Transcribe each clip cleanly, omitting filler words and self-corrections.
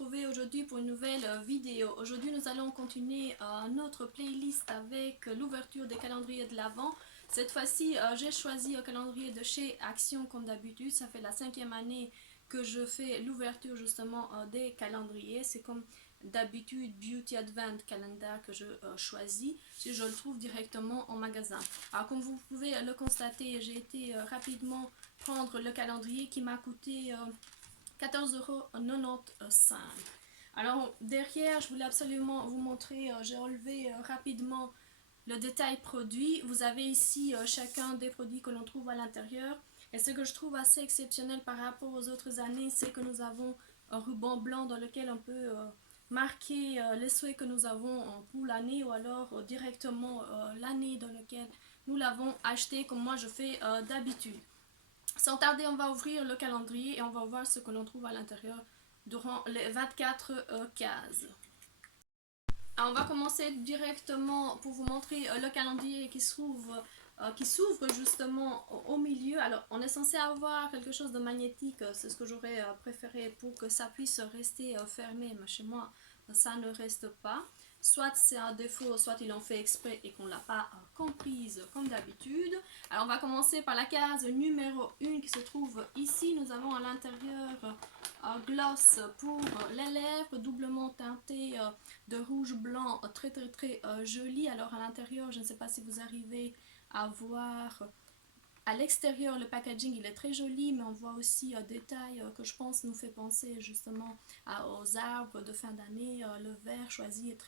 retrouver aujourd'hui pour une nouvelle vidéo. Aujourd'hui nous allons continuer notre playlist avec l'ouverture des calendriers de l'Avent. Cette fois-ci j'ai choisi un calendrier de chez Action comme d'habitude. Ça fait la 5e année que je fais l'ouverture justement des calendriers. C'est comme d'habitude Beauty Advent Calendar que je choisis. Si je le trouve directement en magasin. Alors comme vous pouvez le constater, j'ai été rapidement prendre le calendrier qui m'a coûté 14,95 €. Alors derrière, je voulais absolument vous montrer, j'ai enlevé rapidement le détail produit. Vous avez ici chacun des produits que l'on trouve à l'intérieur. Et ce que je trouve assez exceptionnel par rapport aux autres années, c'est que nous avons un ruban blanc dans lequel on peut marquer les souhaits que nous avons pour l'année ou alors directement l'année dans laquelle nous l'avons acheté comme moi je fais d'habitude. Sans tarder, on va ouvrir le calendrier et on va voir ce que l'on trouve à l'intérieur durant les 24 cases. Alors, on va commencer directement pour vous montrer le calendrier qui s'ouvre justement au milieu. Alors, on est censé avoir quelque chose de magnétique, c'est ce que j'aurais préféré pour que ça puisse rester fermé, mais chez moi, ça ne reste pas. Soit c'est un défaut, soit ils l'ont fait exprès et qu'on ne l'a pas comprise comme d'habitude. Alors on va commencer par la case numéro 1 qui se trouve ici. Nous avons à l'intérieur gloss pour les lèvres, doublement teinté de rouge blanc, très joli. Alors à l'intérieur, je ne sais pas si vous arrivez à voir. À l'extérieur, le packaging il est très joli, mais on voit aussi un détail que je pense nous fait penser justement aux arbres de fin d'année. Le vert choisi est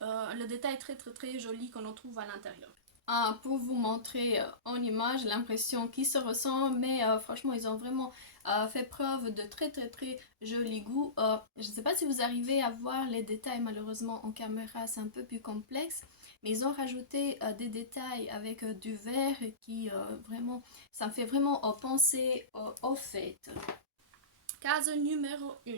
le détail très joli qu'on en trouve à l'intérieur. Pour vous montrer en image l'impression qui se ressent, mais franchement ils ont vraiment fait preuve de très joli goût. Je ne sais pas si vous arrivez à voir les détails, malheureusement en caméra c'est un peu plus complexe, mais ils ont rajouté des détails avec du vert qui vraiment, ça me fait vraiment penser aux fêtes. Case numéro 1.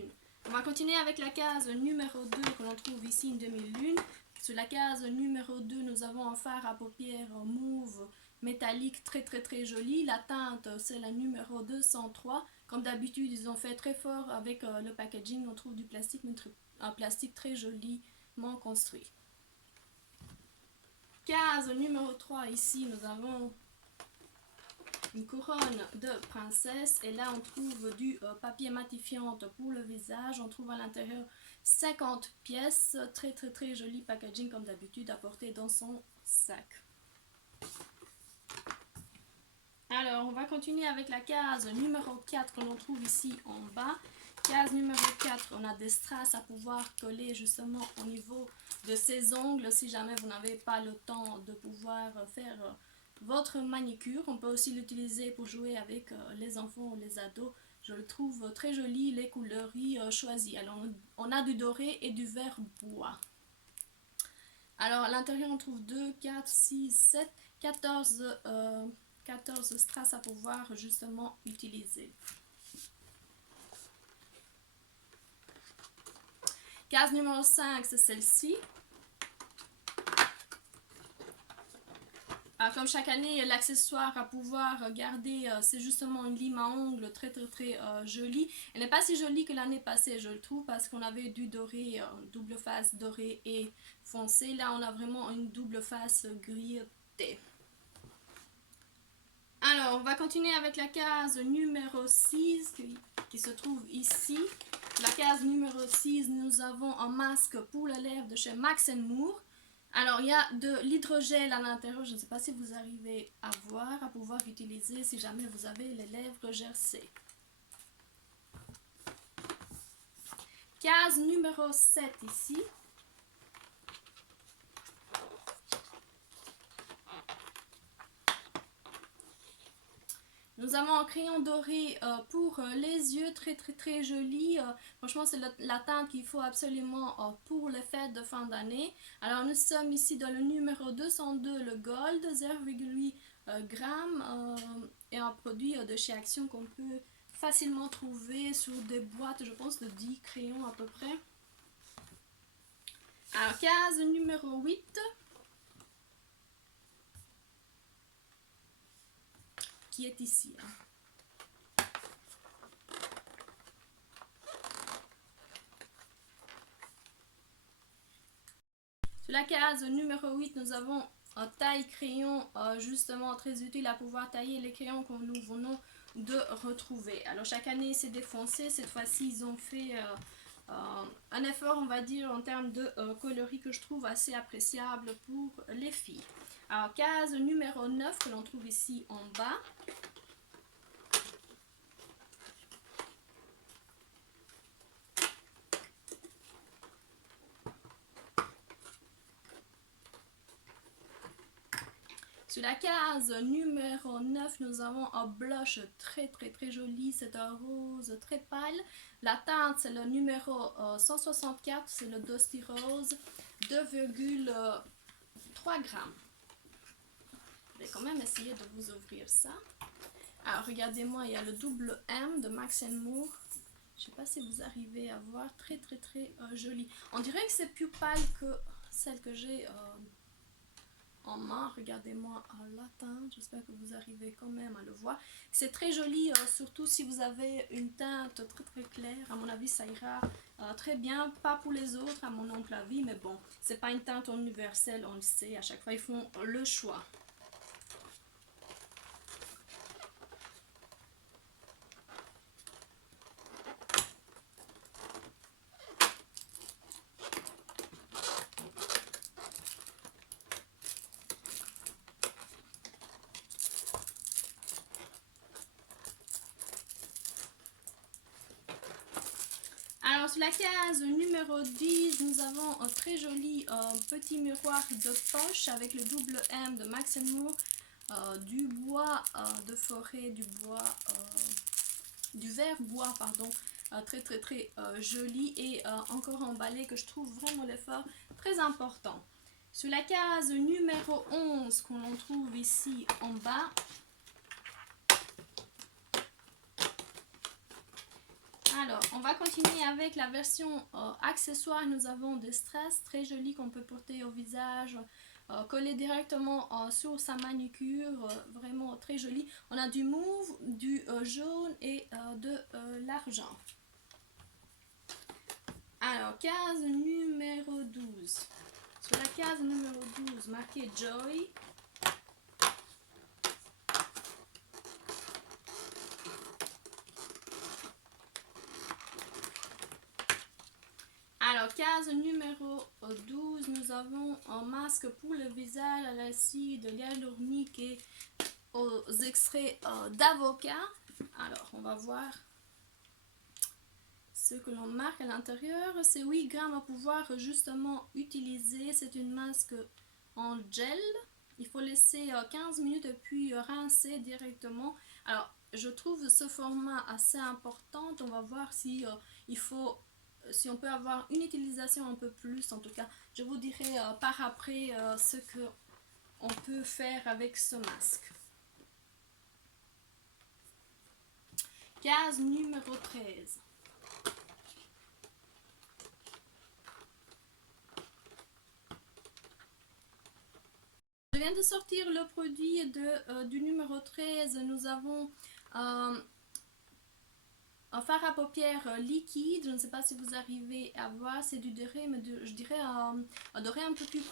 On va continuer avec la case numéro 2 que l'on trouve ici une demi-lune. Sur la case numéro 2, nous avons un fard à paupières mauve métallique très joli. La teinte, c'est la numéro 203. Comme d'habitude, ils ont fait très fort avec le packaging. On trouve du plastique, mais un plastique très joliment construit. Case numéro 3, ici, nous avons une couronne de princesse et là on trouve du papier matifiant pour le visage. On trouve à l'intérieur 50 pièces, très joli packaging comme d'habitude à porter dans son sac. Alors on va continuer avec la case numéro 4 que l'on trouve ici en bas. Case numéro 4, on a des strass à pouvoir coller justement au niveau de ses ongles si jamais vous n'avez pas le temps de pouvoir faire votre manicure. On peut aussi l'utiliser pour jouer avec les enfants ou les ados. Je le trouve très joli, les couleurs choisies. Alors on a du doré et du vert bois. Alors à l'intérieur on trouve 2, 4, 6, 7, 14 strass à pouvoir justement utiliser. Case numéro 5, c'est celle-ci. Alors, comme chaque année, l'accessoire à pouvoir garder, c'est justement une lime à ongles très jolie. Elle n'est pas si jolie que l'année passée, je le trouve, parce qu'on avait du doré, double face doré et foncé. Là, on a vraiment une double face grillotée. Alors, on va continuer avec la case numéro 6 qui se trouve ici. La case numéro 6, nous avons un masque pour les lèvres de chez Max & Moore. Alors, il y a de l'hydrogel à l'intérieur. Je ne sais pas si vous arrivez à voir, à pouvoir utiliser si jamais vous avez les lèvres gercées. Case numéro 7 ici. Nous avons un crayon doré pour les yeux, très joli. Franchement, c'est la teinte qu'il faut absolument pour les fêtes de fin d'année. Alors, nous sommes ici dans le numéro 202, le Gold, 0,8 g et un produit de chez Action qu'on peut facilement trouver sur des boîtes, je pense, de 10 crayons à peu près. Alors, case numéro 8. Qui est ici. la case numéro 8, nous avons un taille crayon, justement très utile à pouvoir tailler les crayons que nous venons de retrouver. Alors chaque année c'est défoncé, cette fois-ci ils ont fait un effort, on va dire, en termes de coloris que je trouve assez appréciable pour les filles. Alors case numéro 9 que l'on trouve ici en bas. Sur la case numéro 9, nous avons un blush très joli. C'est un rose très pâle. La teinte, c'est le numéro 164, c'est le Dusty Rose, 2,3 grammes. Je vais quand même essayer de vous ouvrir ça. Alors, regardez-moi, il y a le double M de Max Moore. Je ne sais pas si vous arrivez à voir, très joli. On dirait que c'est plus pâle que celle que j'ai en main. Regardez-moi la teinte, j'espère que vous arrivez quand même à le voir. C'est très joli, surtout si vous avez une teinte très claire. À mon avis, ça ira très bien, pas pour les autres, à mon humble avis, mais bon, c'est pas une teinte universelle, on le sait, à chaque fois ils font le choix. Alors sur la case numéro 10, nous avons un très joli petit miroir de poche avec le double M de Max Moore, du bois de forêt, du verre bois, pardon, très joli et encore emballé, que je trouve vraiment l'effort très important. Sur la case numéro 11 qu'on trouve ici en bas, alors, on va continuer avec la version accessoire. Nous avons des strass très jolis qu'on peut porter au visage, coller directement sur sa manucure, vraiment très joli. On a du mauve, du jaune et de l'argent. Alors, case numéro 12. Sur la case numéro 12, marqué Joy. Alors, case numéro 12, nous avons un masque pour le visage à l'acide hyaluronique et aux extraits d'avocat. Alors, on va voir ce que l'on marque à l'intérieur. C'est 8 grammes à pouvoir justement utiliser. C'est une masque en gel. Il faut laisser 15 minutes et puis rincer directement. Alors, je trouve ce format assez important. On va voir si si on peut avoir une utilisation un peu plus. En tout cas, je vous dirai par après ce que on peut faire avec ce masque. Case numéro 13. Je viens de sortir le produit du numéro 13. Nous avons un fard à paupières liquide. Je ne sais pas si vous arrivez à voir. C'est du doré, mais je dirais un doré un peu plus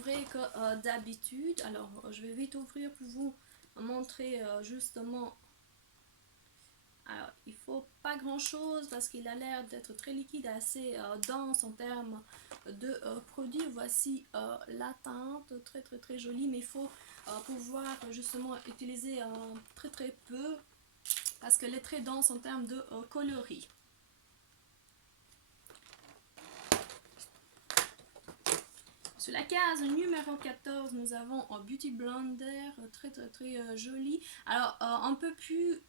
vrai que d'habitude. Alors, je vais vite ouvrir pour vous montrer justement. Alors, il ne faut pas grand chose parce qu'il a l'air d'être très liquide, assez dense en termes de produit. Voici la teinte, très jolie, mais il faut pouvoir justement utiliser très peu parce qu'elle est très dense en termes de coloris. Sur la case numéro 14, nous avons un Beauty Blender très joli. Alors, un peu plus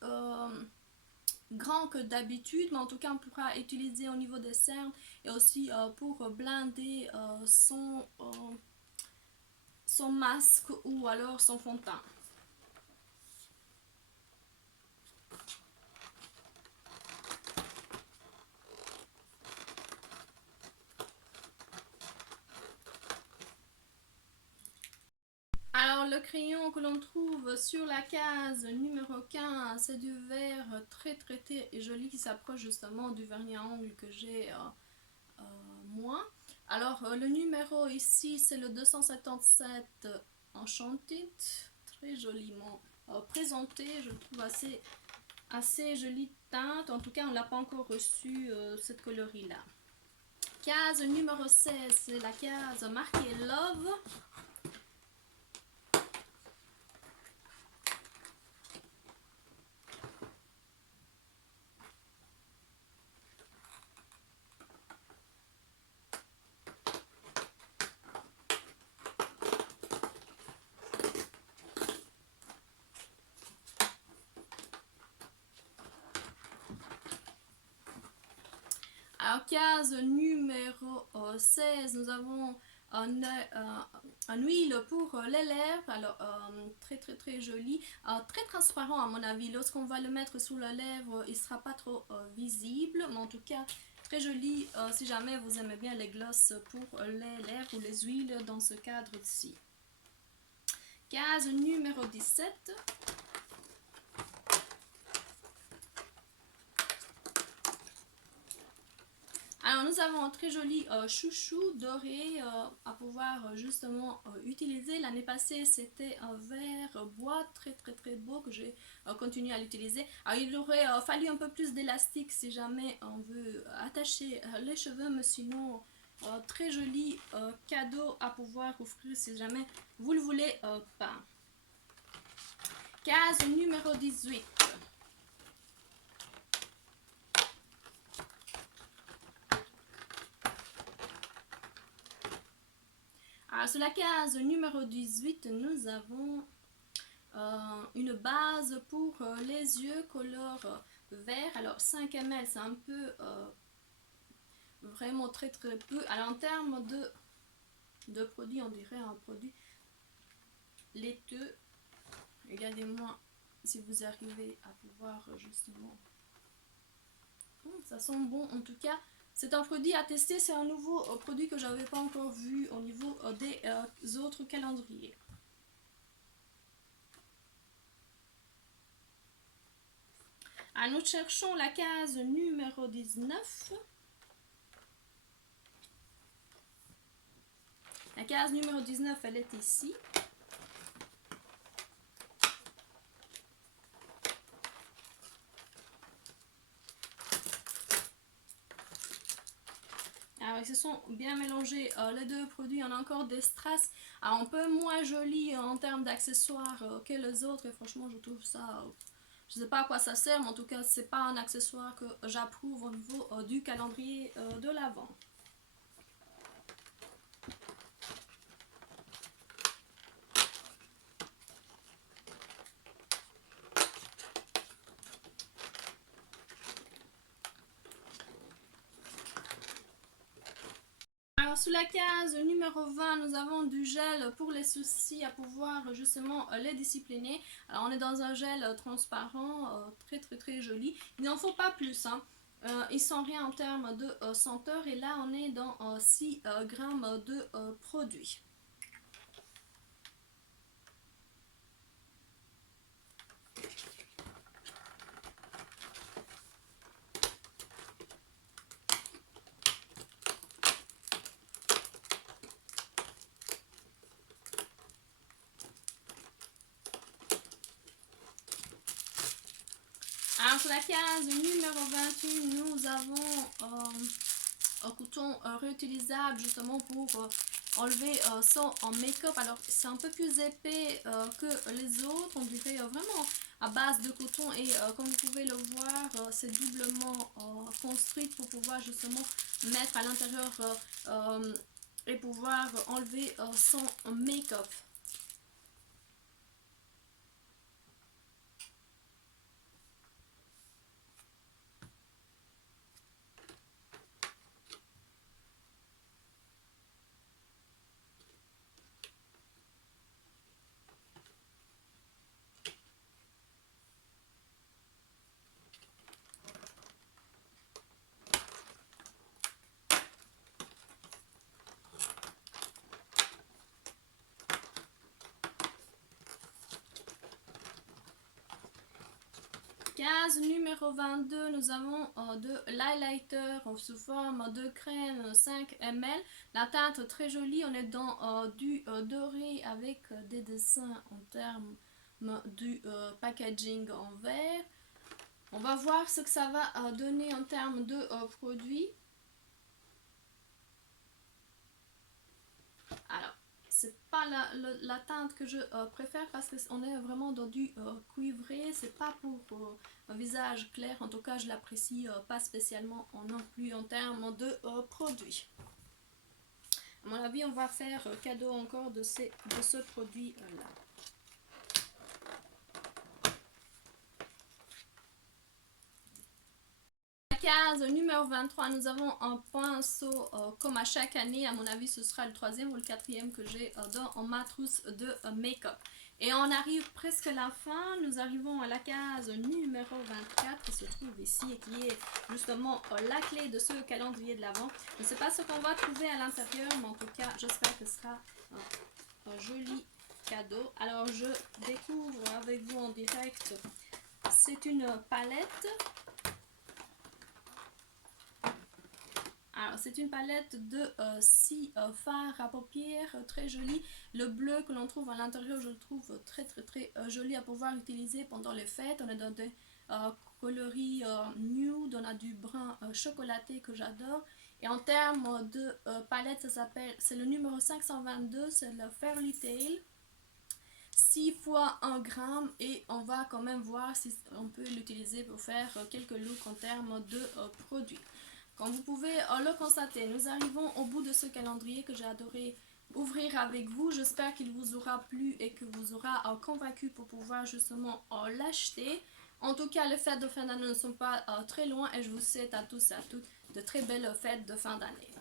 grand que d'habitude, mais en tout cas on pourra utiliser au niveau des cernes et aussi pour blinder son masque ou alors son fond de teint. Alors le crayon que l'on trouve sur la case numéro 15, c'est du vert très joli qui s'approche justement du vernis à ongles que j'ai moi. Alors, le numéro ici, c'est le 277 Enchanted, très joliment présenté, je le trouve assez jolie teinte. En tout cas, on ne l'a pas encore reçu, cette coloris-là. Case numéro 16, c'est la case marquée Love. Alors, case numéro 16, nous avons un huile pour les lèvres. Alors, très joli, très transparent à mon avis. Lorsqu'on va le mettre sous la lèvre, il ne sera pas trop visible, mais en tout cas très joli si jamais vous aimez bien les glosses pour les lèvres ou les huiles dans ce cadre-ci. Case numéro 17. Alors nous avons un très joli chouchou doré à pouvoir justement utiliser. L'année passée c'était un verre bois très beau que j'ai continué à l'utiliser. Alors il aurait fallu un peu plus d'élastique si jamais on veut attacher les cheveux, mais sinon très joli cadeau à pouvoir offrir si jamais vous le voulez pas. Case numéro 18. Alors, sur la case numéro 18, nous avons une base pour les yeux couleur vert. Alors 5 ml, c'est un peu vraiment très peu. Alors en termes de produit, on dirait un produit laiteux. Regardez-moi si vous arrivez à pouvoir justement. Ça sent bon en tout cas. C'est un produit à tester, c'est un nouveau produit que je n'avais pas encore vu au niveau des autres calendriers. Alors, nous cherchons la case numéro 19. La case numéro 19, elle est ici. Alors, ils se sont bien mélangés les deux produits. On a encore des strass un peu moins jolis en termes d'accessoires que les autres. Et franchement, je trouve ça... je ne sais pas à quoi ça sert, mais en tout cas, c'est pas un accessoire que j'approuve au niveau du calendrier de l'Avent. Alors, sous la case numéro 20, nous avons du gel pour les soucis à pouvoir justement les discipliner. Alors, on est dans un gel transparent, très joli. Il n'en faut pas plus, hein. Ils sont rien en termes de senteur. Et là, on est dans 6 grammes de produit. Alors, sur la case numéro 21, nous avons un coton réutilisable justement pour enlever son make-up. Alors, c'est un peu plus épais que les autres. On dirait vraiment à base de coton. Et comme vous pouvez le voir, c'est doublement construit pour pouvoir justement mettre à l'intérieur et pouvoir enlever son make-up. case numéro 22, nous avons de l'highlighter sous forme de crème 5 ml. La teinte très jolie, on est dans du doré avec des dessins en termes du packaging en verre. On va voir ce que ça va donner en termes de produits. Alors, c'est pas la teinte que je préfère parce qu'on est vraiment dans du cuivré. C'est pas pour un visage clair. En tout cas, je l'apprécie pas spécialement non plus en termes de produits. À mon avis, on va faire cadeau encore de ce produit-là. Case numéro 23, nous avons un pinceau comme à chaque année. À mon avis, ce sera le 3e ou le 4e que j'ai dans ma trousse de make-up. Et on arrive presque à la fin. Nous arrivons à la case numéro 24 qui se trouve ici et qui est justement la clé de ce calendrier de l'Avent. Je ne sais pas ce qu'on va trouver à l'intérieur, mais en tout cas, j'espère que ce sera un joli cadeau. Alors, je découvre avec vous en direct. C'est une palette. Alors, c'est une palette de 6 fards à paupières très jolie. Le bleu que l'on trouve à l'intérieur, je le trouve très joli à pouvoir utiliser pendant les fêtes. On est dans des coloris nude, on a du brun chocolaté que j'adore. Et en termes de palette, c'est le numéro 522, c'est le Fairy Tale. 6 fois 1 gramme et on va quand même voir si on peut l'utiliser pour faire quelques looks en termes de produits. Comme vous pouvez le constater, nous arrivons au bout de ce calendrier que j'ai adoré ouvrir avec vous. J'espère qu'il vous aura plu et que vous aura convaincu pour pouvoir justement l'acheter. En tout cas, les fêtes de fin d'année ne sont pas très loin et je vous souhaite à tous et à toutes de très belles fêtes de fin d'année.